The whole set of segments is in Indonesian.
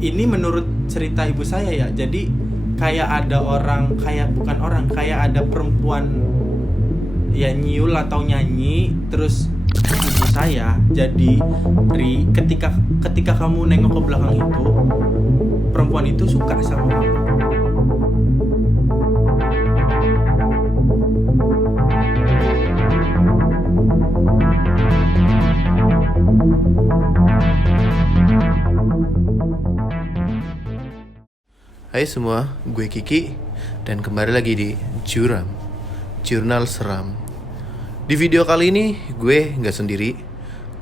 ini menurut cerita ibu saya ya. Jadi kayak ada orang, kayak ada perempuan ya nyiul atau nyanyi, terus ibu saya jadi ketika kamu nengok ke belakang itu, perempuan itu suka sama kamu. Hai semua, gue Kiki dan kembali lagi di Juram, Jurnal Seram. Di video kali ini gue gak sendiri.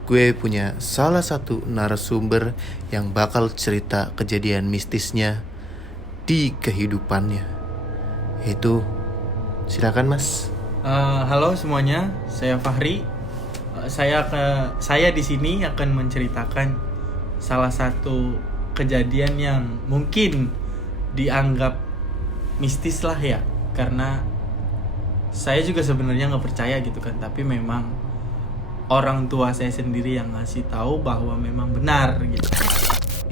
Gue punya salah satu narasumber yang bakal cerita kejadian mistisnya di kehidupannya. Itu silakan mas. Halo semuanya, saya Fahri. Saya di sini akan menceritakan salah satu kejadian yang mungkin dianggap mistis lah ya, karena saya juga sebenarnya nggak percaya gitu kan, tapi memang orang tua saya sendiri yang ngasih tahu bahwa memang benar gitu.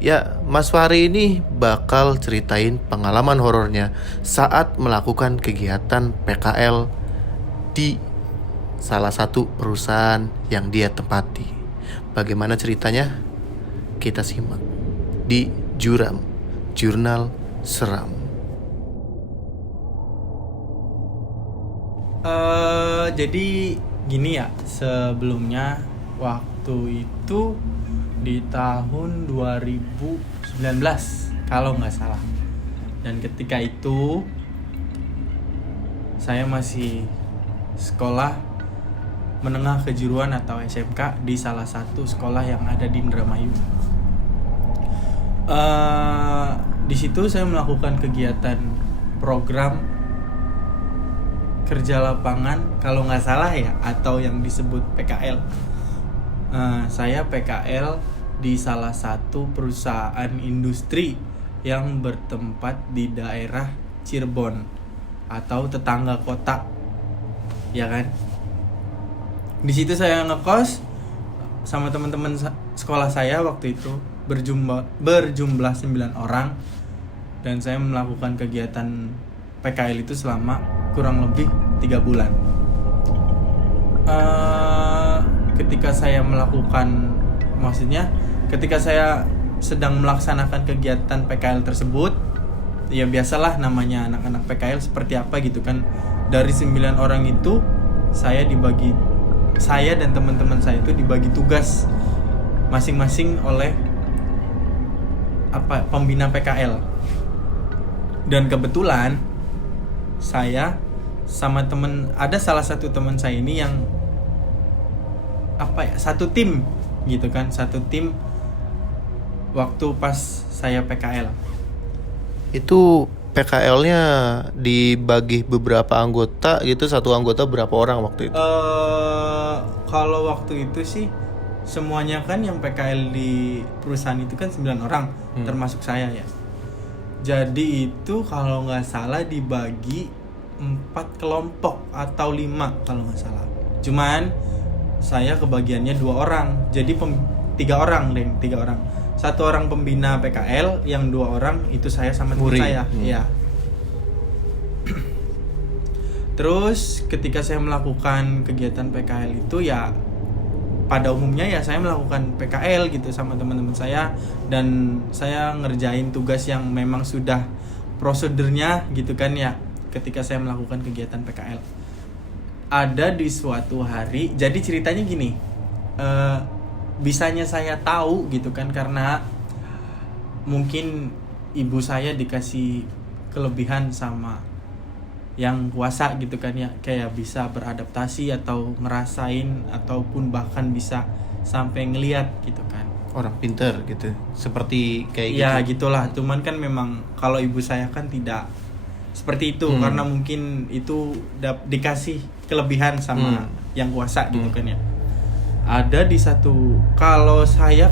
Ya, Mas Fahri ini bakal ceritain pengalaman horornya saat melakukan kegiatan PKL di salah satu perusahaan yang dia tempati. Bagaimana ceritanya? Kita simak di Juram, Jurnal Seram. Jadi gini ya, sebelumnya waktu itu di tahun 2019 kalau nggak salah, dan ketika itu saya masih sekolah menengah kejuruan atau SMK di salah satu sekolah yang ada di Indramayu. Di situ saya melakukan kegiatan program kerja lapangan kalau nggak salah ya, atau yang disebut PKL. Saya PKL di salah satu perusahaan industri yang bertempat di daerah Cirebon atau tetangga kota, ya kan. Di situ saya ngekos sama teman-teman sekolah saya waktu itu berjumlah 9 orang, dan saya melakukan kegiatan PKL itu selama kurang lebih 3 bulan. Ketika saya sedang melaksanakan kegiatan PKL tersebut, ya biasalah namanya anak-anak PKL seperti apa gitu kan. Dari 9 orang itu saya dan teman-teman saya itu dibagi tugas masing-masing oleh pembina PKL. Dan kebetulan saya sama ada salah satu teman saya ini yang satu tim gitu kan, satu tim waktu pas saya PKL. Itu PKL-nya dibagi beberapa anggota gitu, satu anggota berapa orang waktu itu? Kalau waktu itu sih semuanya kan yang PKL di perusahaan itu kan 9 orang, termasuk saya ya. Jadi itu kalau nggak salah dibagi 4 kelompok atau 5 kalau nggak salah. Cuman saya kebagiannya 2 orang, jadi 3 orang. 1 orang pembina PKL, yang 2 orang itu saya sama teman saya. Ya. Terus ketika saya melakukan kegiatan PKL itu ya pada umumnya ya saya melakukan PKL gitu sama teman-teman saya, dan saya ngerjain tugas yang memang sudah prosedurnya gitu kan ya ketika saya melakukan kegiatan PKL. Ada di suatu hari, jadi ceritanya gini, bisanya saya tahu gitu kan karena mungkin ibu saya dikasih kelebihan sama yang kuasa gitu kan ya, kayak bisa beradaptasi atau ngerasain ataupun bahkan bisa sampai ngelihat gitu kan. Orang pintar gitu, seperti kayak gitu. Ya gitulah, cuman kan memang kalau ibu saya kan tidak seperti itu, karena mungkin itu dikasih kelebihan sama yang kuasa gitu kan ya. Ada di satu, kalau saya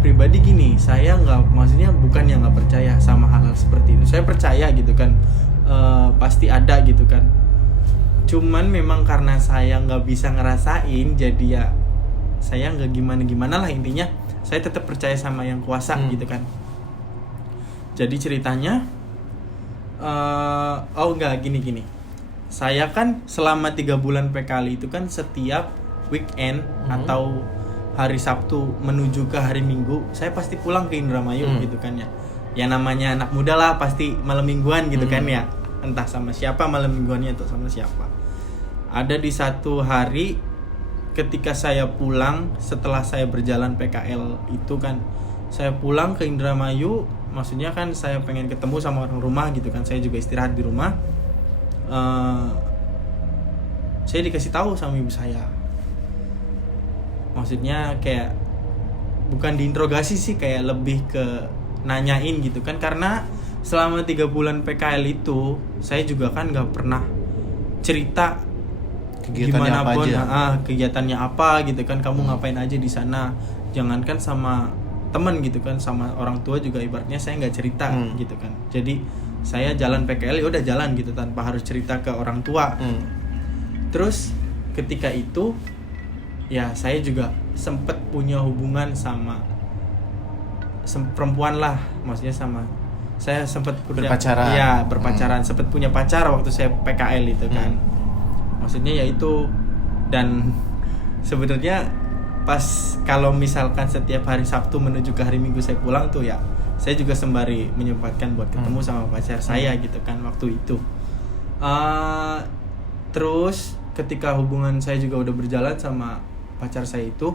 pribadi gini, saya bukan yang nggak percaya sama hal-hal seperti itu. Saya percaya gitu kan. Pasti ada gitu kan, cuman memang karena saya nggak bisa ngerasain, jadi ya saya nggak gimana lah, intinya saya tetap percaya sama yang kuasa gitu kan. Jadi ceritanya gini. Saya kan selama 3 bulan PKL itu kan setiap weekend atau hari Sabtu menuju ke hari Minggu saya pasti pulang ke Indramayu gitu kan ya. Ya namanya anak muda lah, pasti malam mingguan gitu kan ya. Entah sama siapa malam mingguannya atau sama siapa. Ada di satu hari ketika saya pulang setelah saya berjalan PKL itu kan, saya pulang ke Indramayu, maksudnya kan saya pengen ketemu sama orang rumah gitu kan. Saya juga istirahat di rumah. Saya dikasih tahu sama ibu saya. Maksudnya kayak bukan diinterogasi sih, kayak lebih ke nanyain gitu kan, karena selama 3 bulan PKL itu saya juga kan nggak pernah cerita Kegiatannya gimana apa pun aja? kegiatannya apa gitu kan, kamu ngapain aja di sana, jangankan sama teman gitu kan, sama orang tua juga ibaratnya saya nggak cerita gitu kan. Jadi saya jalan PKL ya udah jalan gitu tanpa harus cerita ke orang tua. Terus ketika itu ya saya juga sempet punya hubungan sama perempuan lah, maksudnya sama saya sempet Berpacaran. Iya, berpacaran, sempet punya pacar waktu saya PKL itu kan. Maksudnya ya itu. Dan sebenarnya pas kalau misalkan setiap hari Sabtu menuju ke hari Minggu saya pulang tuh ya, saya juga sembari menyempatkan buat ketemu sama pacar saya gitu kan waktu itu. Terus ketika hubungan saya juga udah berjalan sama pacar saya itu,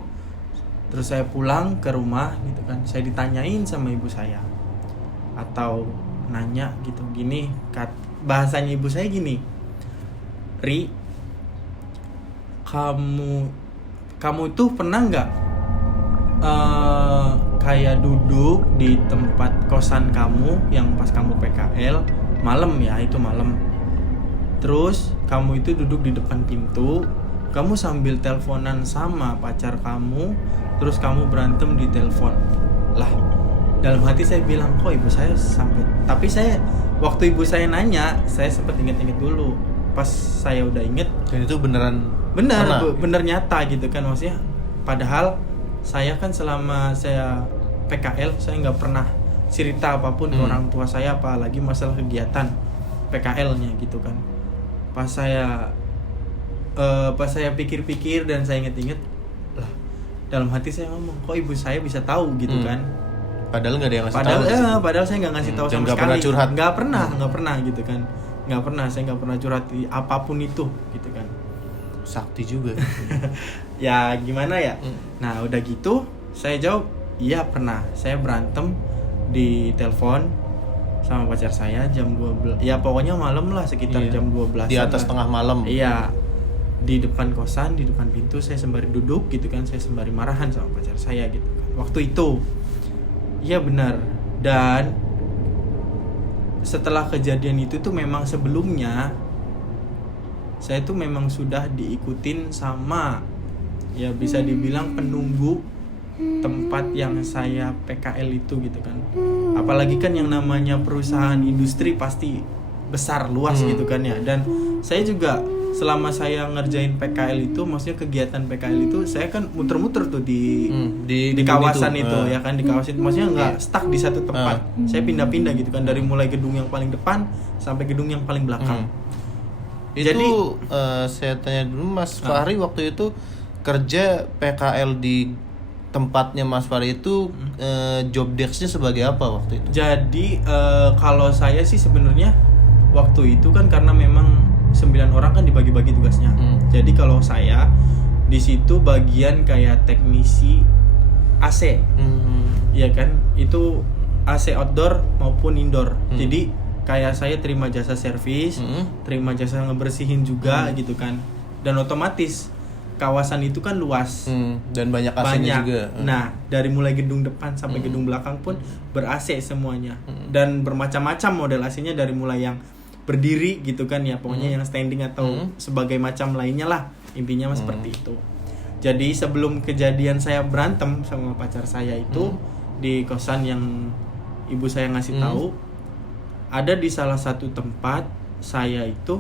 terus saya pulang ke rumah gitu kan, saya ditanyain sama ibu saya atau nanya gitu gini, bahasanya ibu saya gini, Ri, kamu tuh pernah nggak kayak duduk di tempat kosan kamu yang pas kamu PKL malam ya, itu malam, terus kamu itu duduk di depan pintu, kamu sambil teleponan sama pacar kamu, terus kamu berantem di telepon lah. Dalam hati saya bilang, kok ibu saya sampai, tapi saya waktu ibu saya nanya, saya sempat inget-inget dulu. Pas saya udah inget, Dan itu bener nyata gitu kan, maksudnya. Padahal saya kan selama saya PKL saya nggak pernah cerita apapun ke orang tua saya, apalagi masalah kegiatan PKL-nya gitu kan. Pas saya pikir-pikir dan saya inget-inget lah, dalam hati saya ngomong, kok ibu saya bisa tahu gitu kan. Padahal nggak ada yang ngasih tahu. Padahal saya nggak ngasih tahu sama nggak sekali. pernah curhat. Nggak pernah gitu kan. Saya nggak pernah curhat apapun itu gitu kan. Sakti juga. Ya gimana ya. Nah udah gitu saya jawab, iya pernah. Saya berantem di telepon sama pacar saya jam 12. Ya pokoknya malam lah, sekitar jam 12. Di atas tengah malam. Iya. Di depan kosan, di depan pintu saya sembari duduk gitu kan, saya sembari marahan sama pacar saya gitu kan. Waktu itu. Iya benar. Dan setelah kejadian itu tuh memang sebelumnya saya tuh memang sudah diikutin sama, ya bisa dibilang penunggu tempat yang saya PKL itu gitu kan. Apalagi kan yang namanya perusahaan industri pasti besar, luas gitu kan ya. Dan saya juga selama saya ngerjain PKL itu, maksudnya kegiatan PKL itu, saya kan muter-muter tuh di kawasan itu ya kan, di kawasan itu. Maksudnya nggak stuck di satu tempat. Saya pindah-pindah gitu kan, dari mulai gedung yang paling depan sampai gedung yang paling belakang. Itu Jadi saya tanya dulu Mas Fahri, waktu itu kerja PKL di tempatnya Mas Fahri itu job desk-nya sebagai apa waktu itu? Jadi kalau saya sih sebenarnya waktu itu kan karena memang 9 orang kan dibagi-bagi tugasnya. Jadi kalau saya di situ bagian kayak teknisi AC. Iya kan? Itu AC outdoor maupun indoor. Jadi kayak saya terima jasa servis, terima jasa ngebersihin juga gitu kan. Dan otomatis kawasan itu kan luas. Dan banyak AC-nya juga. Nah, dari mulai gedung depan sampai gedung belakang pun ber-AC semuanya. Dan bermacam-macam model AC-nya, dari mulai yang berdiri gitu kan ya, pokoknya yang standing atau sebagai macam lainnya lah, intinya seperti itu. Jadi sebelum kejadian saya berantem sama pacar saya itu di kosan yang ibu saya ngasih tahu, ada di salah satu tempat saya itu.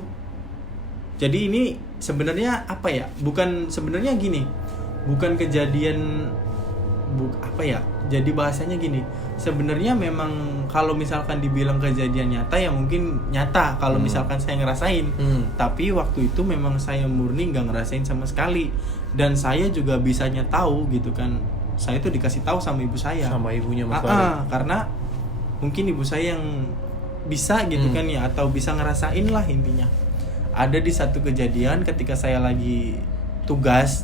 Jadi ini sebenarnya apa ya, bukan sebenarnya gini, bukan kejadian apa ya, jadi bahasanya gini, sebenarnya memang kalau misalkan dibilang kejadian nyata ya mungkin nyata kalau misalkan saya ngerasain, tapi waktu itu memang saya murni nggak ngerasain sama sekali, dan saya juga bisanya tahu gitu kan, saya tuh dikasih tahu sama ibu saya, sama ibunya Mas Fahri. karena mungkin ibu saya yang bisa gitu kan ya, atau bisa ngerasain lah intinya. Ada di satu kejadian ketika saya lagi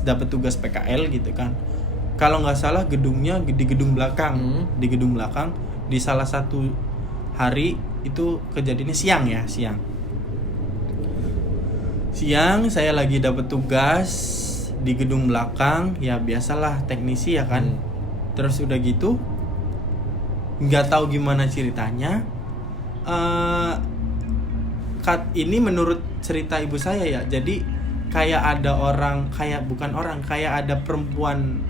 dapat tugas PKL gitu kan, kalau nggak salah gedungnya di gedung belakang, di salah satu hari itu kejadiannya siang saya lagi dapat tugas di gedung belakang, ya biasalah teknisi ya kan. Terus udah gitu nggak tahu gimana ceritanya, ini menurut cerita ibu saya ya, jadi kayak ada perempuan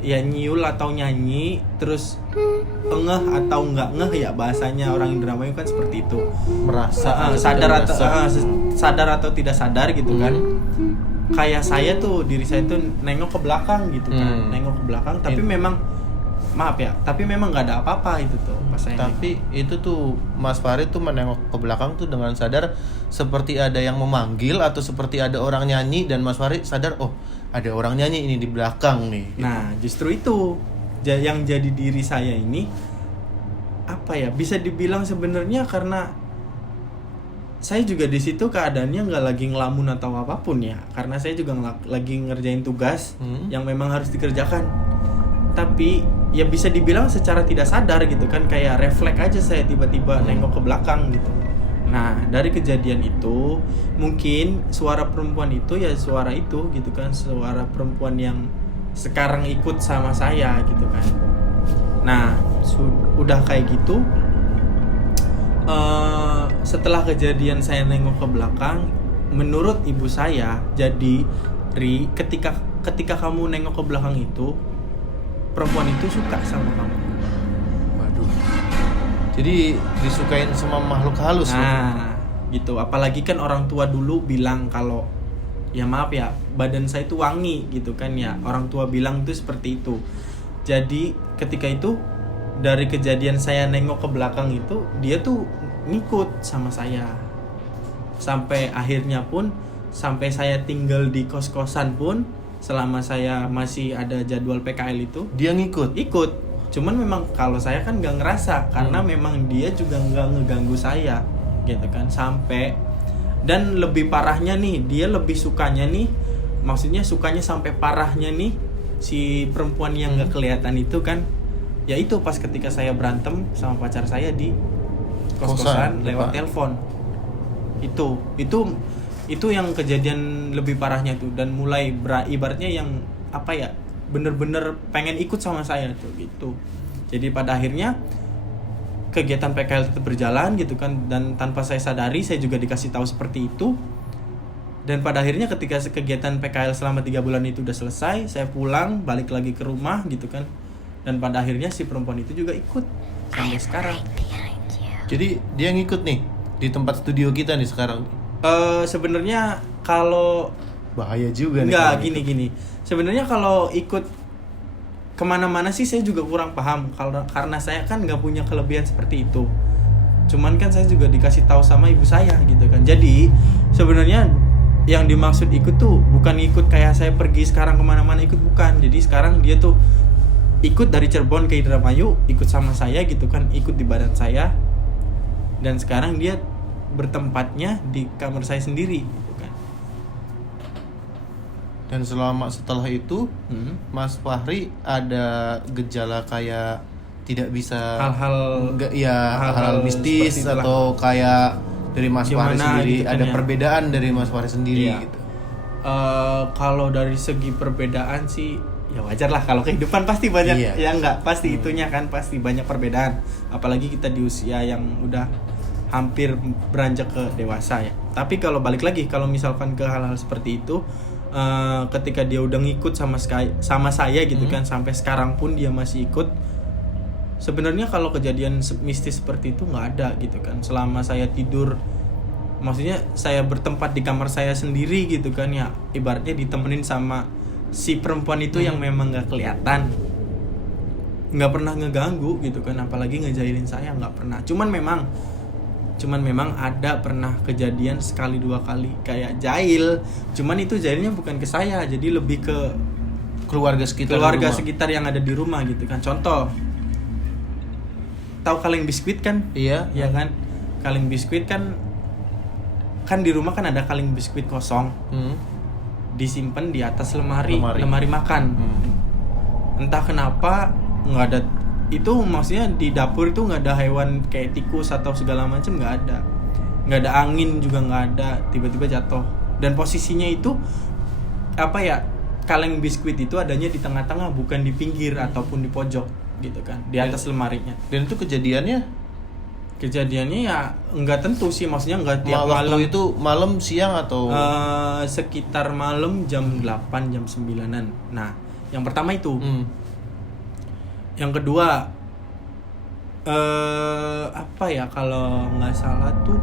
ya nyiul atau nyanyi, terus ngeh atau nggak ngeh ya, bahasanya orang Indramayu kan seperti itu, merasa sadar atau tidak sadar gitu kan. Kayak saya tuh, diri saya tuh nengok ke belakang gitu kan, tapi memang nggak ada apa-apa itu tuh pas saya tapi itu tuh Mas Fahri tuh menengok ke belakang tuh dengan sadar seperti ada yang memanggil atau seperti ada orang nyanyi, dan Mas Fahri sadar, oh ada orang nyanyi ini di belakang nih gitu. Nah justru itu yang jadi diri saya ini apa ya, bisa dibilang sebenarnya karena saya juga di situ keadaannya nggak lagi ngelamun atau apapun ya, karena saya juga lagi ngerjain tugas yang memang harus dikerjakan. Tapi ya bisa dibilang secara tidak sadar gitu kan, kayak refleks aja saya tiba-tiba nengok ke belakang gitu. Nah dari kejadian itu mungkin suara perempuan itu ya suara itu gitu kan, suara perempuan yang sekarang ikut sama saya gitu kan. Nah udah kayak gitu, setelah kejadian saya nengok ke belakang, menurut ibu saya, jadi Ri, ketika kamu nengok ke belakang itu, perempuan itu suka sama kamu. Waduh. Jadi disukain sama makhluk halus. Nah, gitu. Apalagi kan orang tua dulu bilang kalau ya maaf ya, badan saya itu wangi gitu kan ya. Orang tua bilang itu seperti itu. Jadi ketika itu dari kejadian saya nengok ke belakang itu, dia tuh ngikut sama saya. Sampai akhirnya pun, sampai saya tinggal di kos-kosan pun, selama saya masih ada jadwal PKL itu, dia ikut. Cuman memang kalau saya kan nggak ngerasa, karena memang dia juga nggak ngeganggu saya gitu kan. Sampai, dan lebih parahnya nih, dia lebih sukanya nih, maksudnya sukanya sampai parahnya nih si perempuan yang nggak kelihatan itu kan, ya itu pas ketika saya berantem sama pacar saya di kos-kosan lewat telepon. Itu yang kejadian lebih parahnya tuh, dan mulai ibaratnya yang apa ya, bener-bener pengen ikut sama saya tuh gitu. Jadi pada akhirnya kegiatan PKL tetap berjalan gitu kan, dan tanpa saya sadari saya juga dikasih tahu seperti itu. Dan pada akhirnya ketika kegiatan PKL selama 3 bulan itu udah selesai, saya pulang balik lagi ke rumah gitu kan, dan pada akhirnya si perempuan itu juga ikut sampai sekarang. Jadi dia ngikut nih di tempat studio kita nih sekarang. Sebenarnya kalau bahaya juga nih. Enggak, gini. Sebenarnya kalau ikut kemana-mana sih saya juga kurang paham, karena saya kan nggak punya kelebihan seperti itu. Cuman kan saya juga dikasih tahu sama ibu saya gitu kan. Jadi sebenarnya yang dimaksud ikut tuh bukan ikut kayak saya pergi sekarang kemana-mana ikut, bukan. Jadi sekarang dia tuh ikut dari Cirebon ke Indramayu, ikut sama saya gitu kan, ikut di badan saya. Dan sekarang dia bertempatnya di kamar saya sendiri gitu kan. Dan setelah itu Mas Fahri ada gejala kayak tidak bisa hal-hal mistis atau kayak dari Mas Fahri sendiri gitu kan, ada perbedaan dari Mas Fahri sendiri gitu. Kalau dari segi perbedaan sih ya wajar lah, kalau kehidupan pasti banyak ya enggak, pasti itunya kan pasti banyak perbedaan, apalagi kita di usia yang udah hampir beranjak ke dewasa ya. Tapi kalau balik lagi, kalau misalkan ke hal-hal seperti itu, ketika dia udah ngikut sama saya gitu kan, sampai sekarang pun dia masih ikut. Sebenarnya kalau kejadian mistis seperti itu nggak ada gitu kan, selama saya tidur, maksudnya saya bertempat di kamar saya sendiri gitu kan ya, ibaratnya ditemenin sama si perempuan itu yang memang nggak kelihatan nggak pernah ngeganggu gitu kan, apalagi ngejailin saya, nggak pernah. Cuman memang ada pernah kejadian sekali dua kali kayak jail, cuman itu jailnya bukan ke saya, jadi lebih ke keluarga sekitar yang ada di rumah gitu kan. Contoh, tahu kaleng biskuit kan? Iya. Iya kan, kaleng biskuit kan di rumah kan ada kaleng biskuit kosong, disimpan di atas lemari makan. Entah kenapa nggak ada, itu maksudnya di dapur itu nggak ada hewan kayak tikus atau segala macam, nggak ada angin juga nggak ada, tiba-tiba jatuh. Dan posisinya itu apa ya, kaleng biskuit itu adanya di tengah-tengah, bukan di pinggir ataupun di pojok gitu kan, di atas lemarinya. Dan itu kejadiannya ya nggak tentu sih, maksudnya nggak tiap malam. Waktu itu malam, siang atau sekitar malam jam 8 jam 9-an. Nah, yang pertama itu. Yang kedua apa ya, kalau nggak salah tuh,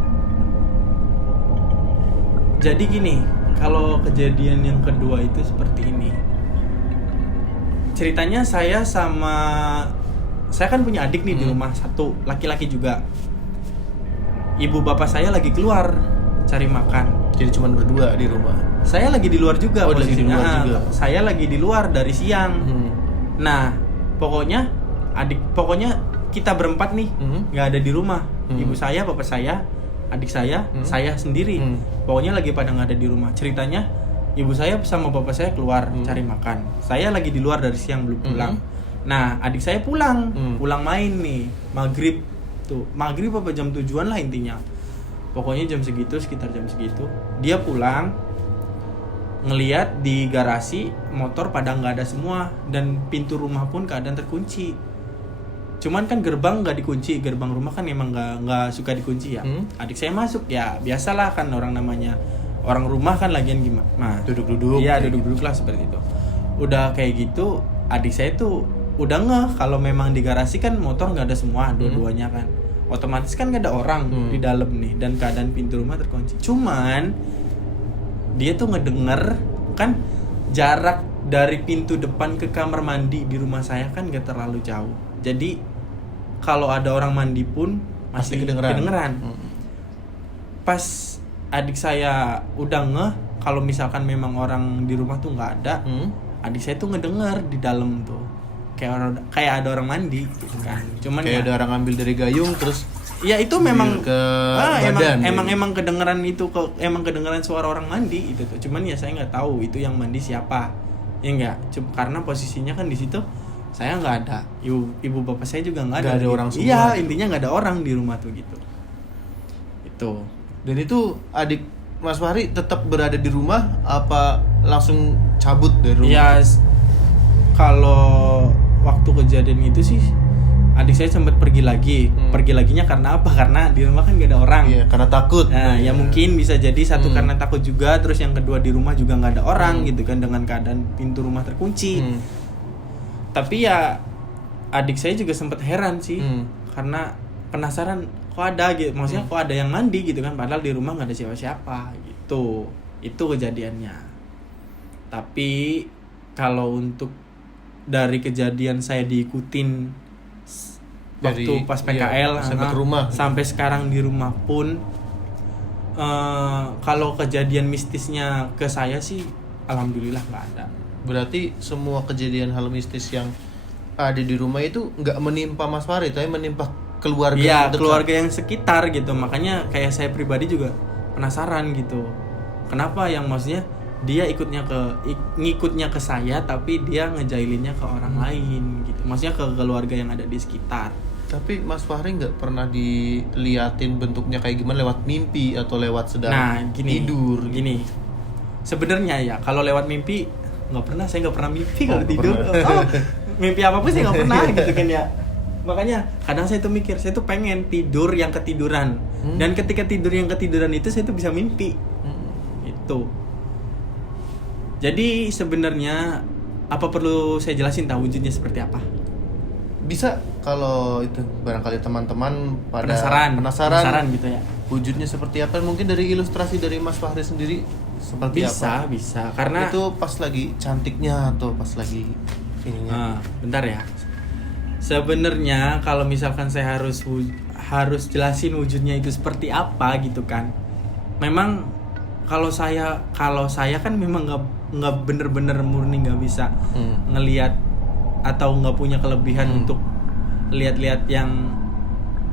jadi gini, kalau kejadian yang kedua itu seperti ini. Ceritanya saya kan punya adik nih di rumah, satu laki-laki juga. Ibu bapak saya lagi keluar cari makan. Jadi cuma berdua di rumah. Saya lagi di luar juga posisinya. Lagi di luar juga. Saya lagi di luar dari siang. Nah, pokoknya kita berempat nih nggak ada di rumah. Ibu saya, bapak saya, adik saya, saya sendiri. Pokoknya lagi pada nggak ada di rumah. Ceritanya ibu saya sama bapak saya keluar cari makan. Saya lagi di luar dari siang belum pulang. Nah, adik saya pulang main nih, maghrib apa jam 7-an lah intinya. Pokoknya jam segitu, sekitar jam segitu dia pulang, ngelihat di garasi motor pada nggak ada semua, dan pintu rumah pun keadaan terkunci. Cuman kan gerbang nggak dikunci, gerbang rumah kan emang nggak suka dikunci ya. Adik saya masuk, ya biasalah kan, orang rumah kan lagian gimana. Nah, duduk-duduk. Iya, duduk-duduk lah seperti itu. Udah kayak gitu, adik saya tuh udah ngeh kalau memang di garasi kan motor nggak ada semua, dua-duanya kan. Otomatis kan nggak ada orang di dalam nih, dan keadaan pintu rumah terkunci. Cuman dia tuh ngedenger kan, jarak dari pintu depan ke kamar mandi di rumah saya kan gak terlalu jauh. Jadi kalau ada orang mandi pun masih kedengeran. Pas adik saya udah ngeh kalau misalkan memang orang di rumah tuh nggak ada, adik saya tuh ngedenger di dalam tuh kayak ada orang mandi gitu kan. Cuman kayak ada orang ngambil dari gayung terus ya itu memang ke badan. Emang kedengeran itu, emang kedengeran suara orang mandi itu tuh. Cuman ya saya nggak tahu itu yang mandi siapa. Ya enggak, karena posisinya kan di situ saya nggak ada. Ibu bapak saya juga nggak ada. Nggak ada orang semua. Iya, intinya nggak ada orang di rumah tuh gitu. Itu. Dan itu adik Mas Fahri tetap berada di rumah apa langsung cabut dari rumah? Ya, kalau waktu kejadian itu sih adik saya sempat pergi lagi. Pergi laginya karena apa? Karena di rumah kan gak ada orang. Iya, karena takut. Nah, ya mungkin bisa jadi satu karena takut juga, terus yang kedua di rumah juga nggak ada orang gitu kan, dengan keadaan pintu rumah terkunci. Tapi ya adik saya juga sempat heran sih, karena penasaran kok ada gitu, maksudnya kok ada yang mandi gitu kan, padahal di rumah nggak ada siapa-siapa gitu. Itu kejadiannya. Tapi kalau untuk dari kejadian saya diikutin waktu pas PKL sampai ke rumah, sampai sekarang di rumah pun, kalau kejadian mistisnya ke saya sih alhamdulillah nggak ada. Berarti semua kejadian hal mistis yang ada di rumah itu nggak menimpa Mas Fahri, tapi menimpa keluarga ya, dekat. Keluarga yang sekitar gitu. Makanya kayak saya pribadi juga penasaran gitu, kenapa yang maksudnya dia ngikutnya ke saya, tapi dia ngejailinnya ke orang lain gitu, maksudnya ke keluarga yang ada di sekitar. Tapi Mas Fahri nggak pernah diliatin bentuknya kayak gimana, lewat mimpi atau lewat sedang tidur? Gini, sebenarnya ya kalau lewat mimpi nggak pernah, saya nggak pernah mimpi kalau tidur. Mimpi apapun saya nggak pernah gitu kan ya. Makanya kadang saya tuh mikir, saya tuh pengen tidur yang ketiduran, dan ketika tidur yang ketiduran itu saya tuh bisa mimpi. Itu. Jadi sebenarnya apa perlu saya jelasin tahu wujudnya seperti apa? Bisa, kalau itu barangkali teman-teman pada penasaran gitu ya. Wujudnya seperti apa? Mungkin dari ilustrasi dari Mas Fahri sendiri seperti apa? Bisa, karena itu pas lagi cantiknya atau pas lagi ininya. Bentar ya. Sebenarnya kalau misalkan saya harus jelasin wujudnya itu seperti apa gitu kan. Memang kalau saya kan memang nggak bener-bener murni nggak bisa ngelihat atau nggak punya kelebihan untuk lihat-lihat yang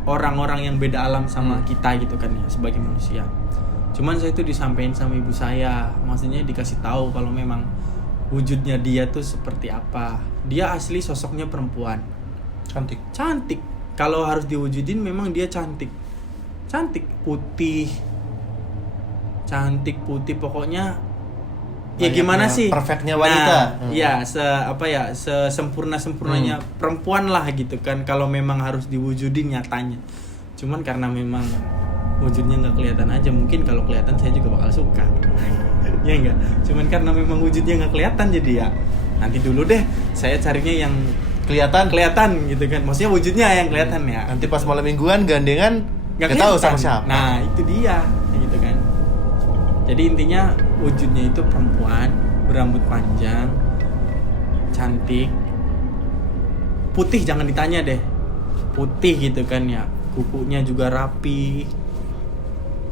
orang-orang yang beda alam sama kita gitu kan ya sebagai manusia. Cuman saya itu disampaikan sama ibu saya, maksudnya dikasih tahu kalau memang wujudnya dia tuh seperti apa. Dia asli sosoknya perempuan. Cantik. Kalau harus diwujudin memang dia cantik. Putih pokoknya. Ya gimana sih? Perfectnya wanita. Iya, sesempurna-sempurnanya perempuan lah gitu kan. Kalau memang harus diwujudin nyatanya. Cuman karena memang wujudnya nggak kelihatan aja, mungkin kalau kelihatan saya juga bakal suka. Ya enggak. Cuman karena memang wujudnya nggak kelihatan jadi ya nanti dulu deh saya carinya yang kelihatan gitu kan. Maksudnya wujudnya yang kelihatan ya. Nanti pas malam mingguan gandengan nggak tahu sama siapa. Nah itu dia gitu kan. Jadi intinya wujudnya itu perempuan, berambut panjang, cantik, putih jangan ditanya deh, putih gitu kan ya, kukunya juga rapi,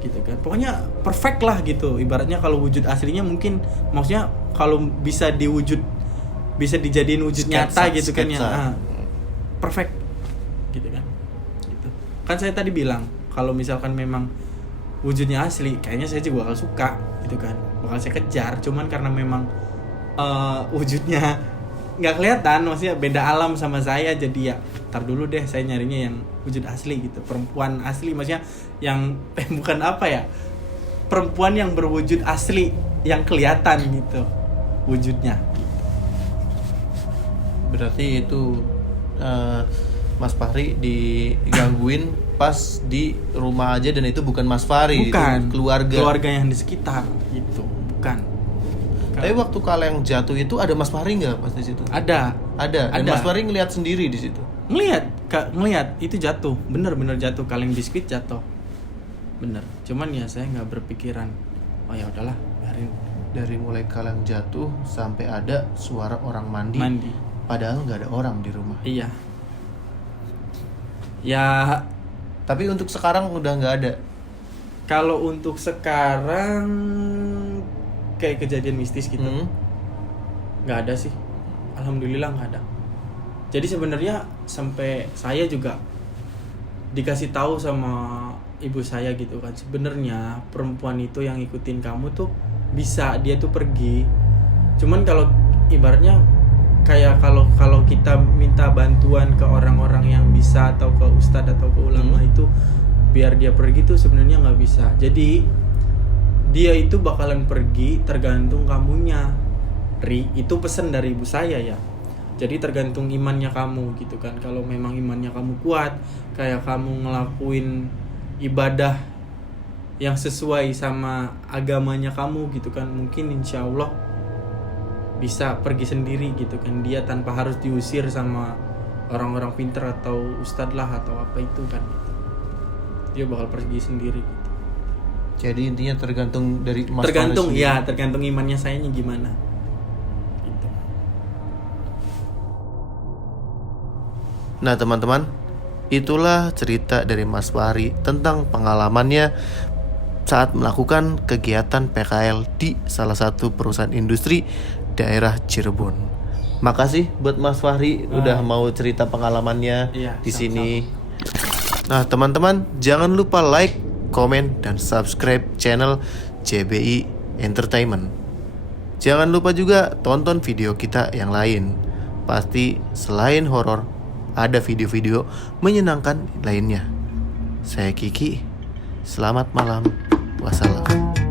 gitu kan. Pokoknya perfect lah gitu. Ibaratnya kalau wujud aslinya mungkin, maksudnya kalau bisa dijadiin wujud nyata gitu kan ya, perfect, gitu kan. Gitu. Kan saya tadi bilang kalau misalkan memang wujudnya asli, kayaknya saya juga bakal suka gitu kan, bakal saya kejar. Cuman karena memang wujudnya nggak kelihatan, maksudnya beda alam sama saya, jadi ya tar dulu deh saya nyarinya yang wujud asli gitu, perempuan asli, maksudnya yang bukan apa ya, perempuan yang berwujud asli yang kelihatan gitu wujudnya. Berarti itu Mas Fahri digangguin pas di rumah aja, dan itu bukan Mas Fahri, bukan, itu keluarga yang di sekitar gitu, bukan. Tapi waktu kaleng jatuh itu ada Mas Fahri nggak pas di situ? Ada. Dan Mas Fahri ngelihat sendiri di situ. Ngelihat itu jatuh, bener jatuh, kaleng biskuit jatuh, bener. Cuman ya saya nggak berpikiran, oh ya udahlah, biarin. Dari mulai kaleng jatuh sampai ada suara orang mandi. Padahal nggak ada orang di rumah. Iya. Ya. Tapi untuk sekarang udah nggak ada. Kalau untuk sekarang kayak kejadian mistis gitu, nggak ada sih. Alhamdulillah nggak ada. Jadi sebenarnya sampai saya juga dikasih tahu sama ibu saya gitu kan, sebenarnya perempuan itu yang ikutin kamu tuh bisa, dia tuh pergi. Cuman kalau ibaratnya kayak kalau kita minta bantuan ke orang-orang yang bisa atau ke ustadz atau ke ulama itu biar dia pergi tuh sebenarnya nggak bisa. Jadi dia itu bakalan pergi tergantung kamunya. Itu pesan dari ibu saya ya. Jadi tergantung imannya kamu gitu kan. Kalau memang imannya kamu kuat, kayak kamu ngelakuin ibadah yang sesuai sama agamanya kamu gitu kan, mungkin insya Allah bisa pergi sendiri gitu kan, dia tanpa harus diusir sama orang-orang pintar atau ustadz lah atau apa itu kan gitu. Dia bakal pergi sendiri gitu. Jadi intinya tergantung dari Mas tergantung ya, tergantung imannya sayanya gimana gitu. Nah teman-teman, itulah cerita dari Mas Fahri tentang pengalamannya saat melakukan kegiatan PKL di salah satu perusahaan industri daerah Cirebon. Makasih buat Mas Fahri udah mau cerita pengalamannya di sini. Nah, teman-teman, jangan lupa like, komen, dan subscribe channel JBI Entertainment. Jangan lupa juga tonton video kita yang lain. Pasti selain horor, ada video-video menyenangkan lainnya. Saya Kiki. Selamat malam. Wassalam.